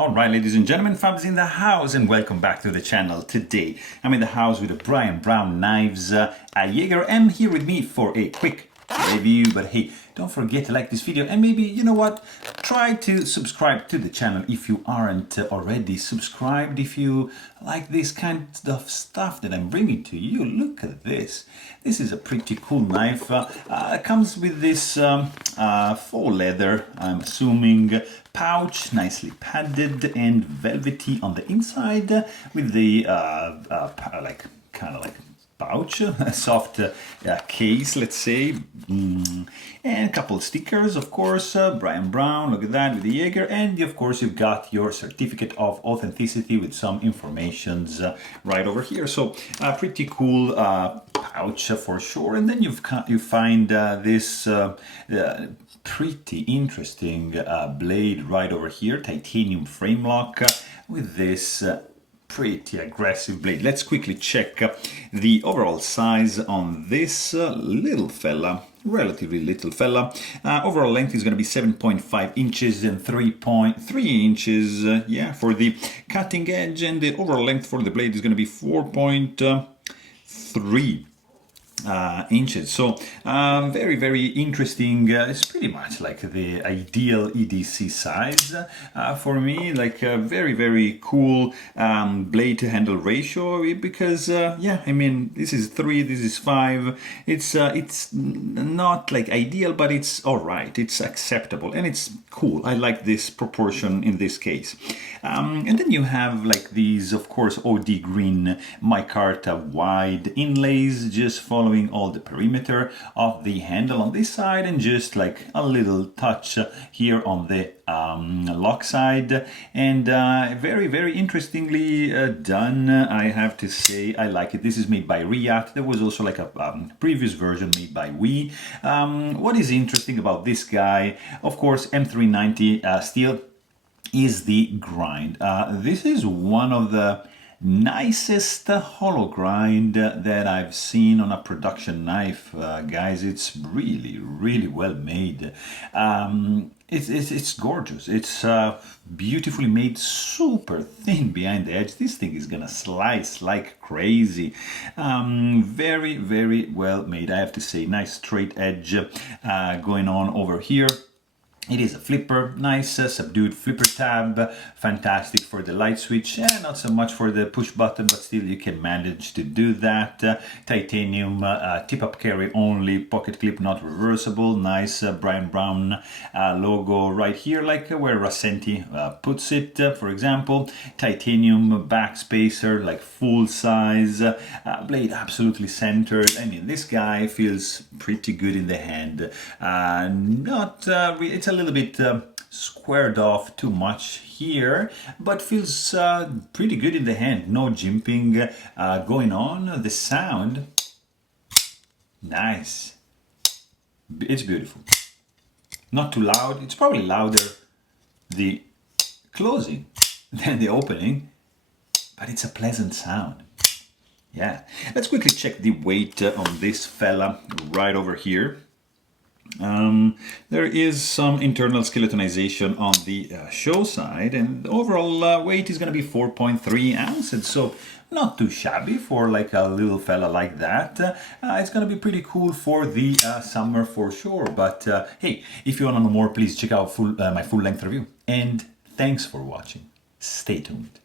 Alright, ladies and gentlemen, Fab's in the house and welcome back to the channel. Today I'm in the house with Brian Brown Knives Yeager and here with me for a quick review. But hey, don't forget to like this video and maybe, you know what, try to subscribe to the channel if you aren't already subscribed. If you like this kind of stuff that I'm bringing to you, look at this. This is a pretty cool knife. It comes with this faux leather, I'm assuming, pouch, nicely padded and velvety on the inside with the kind of like pouch, a soft case, let's say, and a couple of stickers, of course, Brian Brown, look at that, with the Yeager, and of course you've got your certificate of authenticity with some informations right over here. So pretty cool pouch for sure. And then you find this pretty interesting blade right over here, titanium frame lock with this pretty aggressive blade. Let's quickly check the overall size on this little fella, relatively little fella. Overall length is going to be 7.5 inches and 3.3 inches for the cutting edge, and the overall length for the blade is going to be 4.3 inches. So very, very interesting. It's pretty much like the ideal EDC size for me, like a very, very cool blade to handle ratio, because yeah, I mean, this is 3, this is 5. It's not like ideal, but it's all right, it's acceptable and it's cool. I like this proportion in this case. And then you have like these, of course, OD green micarta wide inlays just following all the perimeter of the handle on this side, and just like a little touch here on the lock side, and very, very interestingly done, I have to say. I like it. This is made by Riyadh. There was also like a previous version made by We. What is interesting about this guy, of course, M390 steel is the grind. This is one of the nicest hollow grind that I've seen on a production knife, guys. It's really, really well made. It's gorgeous. It's beautifully made, super thin behind the edge. This thing is gonna slice like crazy. Very, very well made, I have to say. Nice straight edge going on over here. It is a flipper, nice subdued flipper tab, fantastic for the light switch, and not so much for the push button, but still you can manage to do that. Titanium tip-up carry only, pocket clip, not reversible. Nice Brian Brown logo right here, like where Rassenti puts it, for example. Titanium back spacer, like full size. Blade absolutely centered. I mean, this guy feels pretty good in the hand. It's a little bit squared off too much here, but feels pretty good in the hand. No jimping going on. The sound, nice. It's beautiful. Not too loud. It's probably louder the closing than the opening, but it's a pleasant sound. Yeah. Let's quickly check the weight on this fella right over here. There is some internal skeletonization on the show side, and the overall weight is going to be 4.3 ounces, so not too shabby for like a little fella like that. It's going to be pretty cool for the summer for sure. But hey, if you want to know more, please check out my full-length review, and thanks for watching. Stay tuned.